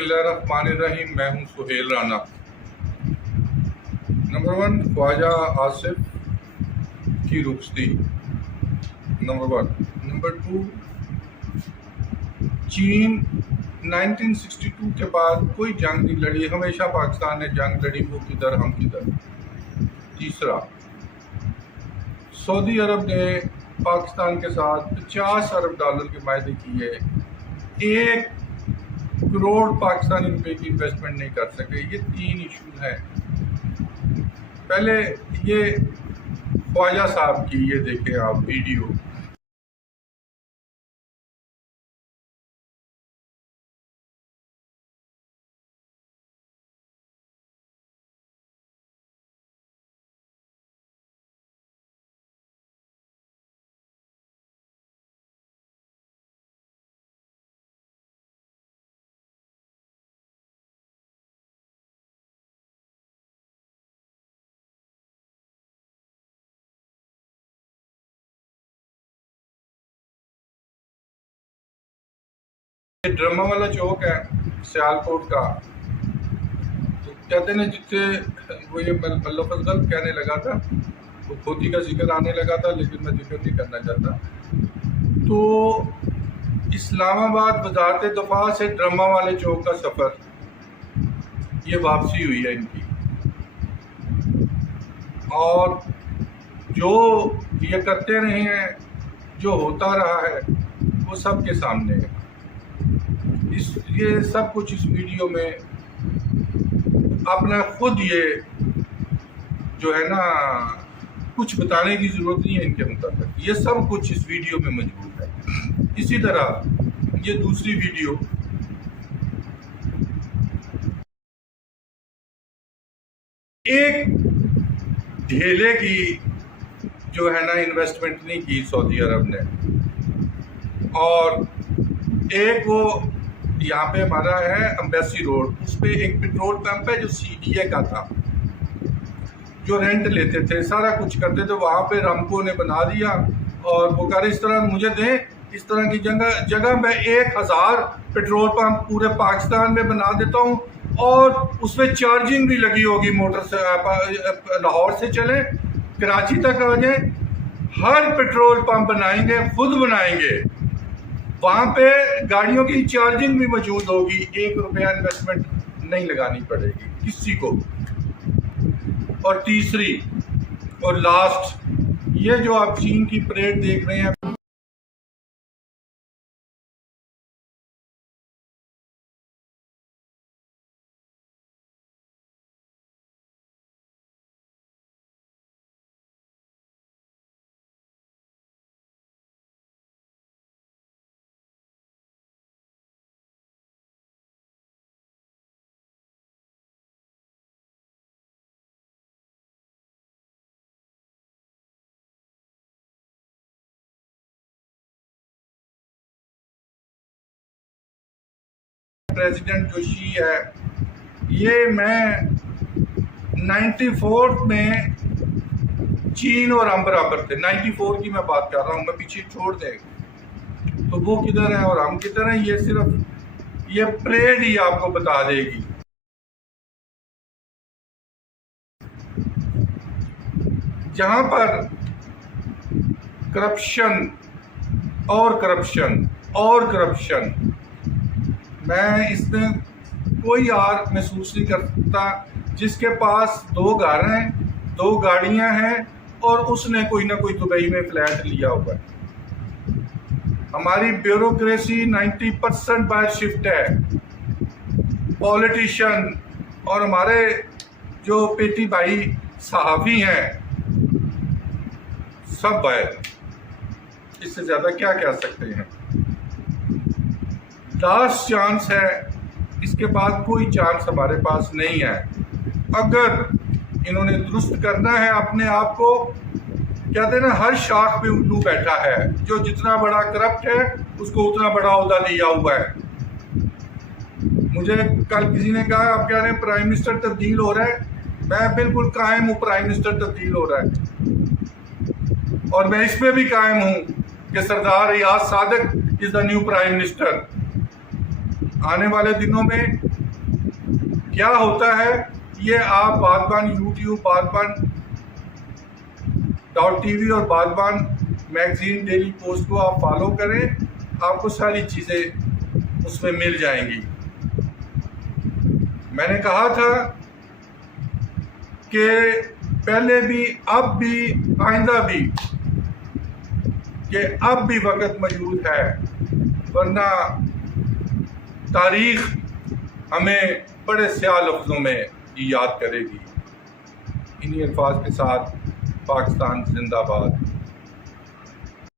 बिस्मिल्लाहिर्रहमानिर्रहीम। मैं हूँ सुहेल राना। नंबर 1, ख्वाजा आसिफ की रुखसती। नंबर 1। नंबर 2, चीन 1962 के बाद कोई जंग नहीं लड़ी, हमेशा पाकिस्तान ने जंग लड़ी, वो किधर हम किधर। तीसरा, सऊदी अरब ने पाकिस्तान के साथ $50 अरब के मायदे किए, 1 करोड़ पाकिस्तानी रुपए की इन्वेस्टमेंट नहीं कर सके। ये 3 इशूज हैं। पहले ये ख्वाजा साहब की ये देखें आप वीडियो। ये ड्रामा वाला चौक है सियालकोट का। तो कहते हैं जिससे वो ये लफ्ज़ गलत कहने लगा था, वो खोती का जिक्र आने लगा था, लेकिन मैं जिक्र नहीं करना चाहता। तो इस्लामाबाद वजारत दफा से ड्रामा वाले चौक का सफ़र, ये वापसी हुई है इनकी। और जो ये करते रहे हैं, जो होता रहा है, वो सबके सामने है। ये सब कुछ इस वीडियो में अपना खुद ये जो है ना, कुछ बताने की ज़रूरत नहीं है इनके मुताबिक, ये सब कुछ इस वीडियो में मौजूद है। इसी तरह ये दूसरी वीडियो, एक ढेले की जो है ना इन्वेस्टमेंट नहीं की सऊदी अरब ने, और एक वो यहाँ पे हमारा है एम्बेसी रोड, उस पर एक पेट्रोल पंप है जो CDA का था, जो रेंट लेते थे, सारा कुछ करते थे। वहाँ पे रामको ने बना दिया और वो कह रहे इस तरह मुझे दें, इस तरह की जगह मैं 1000 पेट्रोल पंप पूरे पाकिस्तान में बना देता हूँ, और उस पर चार्जिंग भी लगी होगी, मोटर से लाहौर से चले कराची तक आ जाए, हर पेट्रोल पंप बनाएंगे, खुद बनाएंगे, वहाँ पे गाड़ियों की चार्जिंग भी मौजूद होगी, 1 रुपया इन्वेस्टमेंट नहीं लगानी पड़ेगी किसी को। और तीसरी और लास्ट, ये जो आप चीन की परेड देख रहे हैं, प्रेसिडेंट जो शी है, ये मैं 94 में चीन और हम बराबर थे। 94 की मैं बात कर रहा हूँ, मैं पीछे छोड़ दें तो वो किधर है और हम किधर हैं, ये सिर्फ ये परेड ही आपको बता देगी। जहां पर करप्शन और करप्शन और करप्शन, मैं इसमें कोई यार महसूस नहीं करता जिसके पास 2 घर हैं, 2 गाड़ियां हैं, और उसने कोई ना कोई दुबई में फ्लैट लिया हुआ है। हमारी ब्यूरोक्रेसी 90% बाहर शिफ्ट है, पॉलिटिशियन और हमारे जो पेटी भाई सहाफ़ी हैं, सब बाहर। इससे ज़्यादा क्या कह सकते हैं। लास्ट चांस है, इसके बाद कोई चांस हमारे पास नहीं है। अगर इन्होंने दुरुस्त करना है अपने आप को, कहते हैं ना हर शाख पे उल्लू बैठा है, जो जितना बड़ा करप्ट है उसको उतना बड़ा ओहदा दिया हुआ है। मुझे कल किसी ने कहा आप कह रहे हैं प्राइम मिनिस्टर तब्दील हो रहा है, मैं बिल्कुल कायम हूँ प्राइम मिनिस्टर तब्दील हो रहा है, और मैं इसमें भी कायम हूँ कि Sardar Riaz Sadiq is the new prime minister. आने वाले दिनों में کیا ہوتا ہے یہ آپ بادبان یوٹیوب، بادبان.tv اور بادبان میگزین ڈیلی پوسٹ کو آپ فالو کریں، آپ کو ساری چیزیں اس میں مل جائیں گی۔ میں نے کہا تھا کہ پہلے بھی، اب بھی، آئندہ بھی، کہ اب بھی وقت موجود ہے، ورنہ تاریخ ہمیں بڑے سیاہ لفظوں میں یاد کرے گی۔ انہی الفاظ کے ساتھ پاکستان زندہ باد۔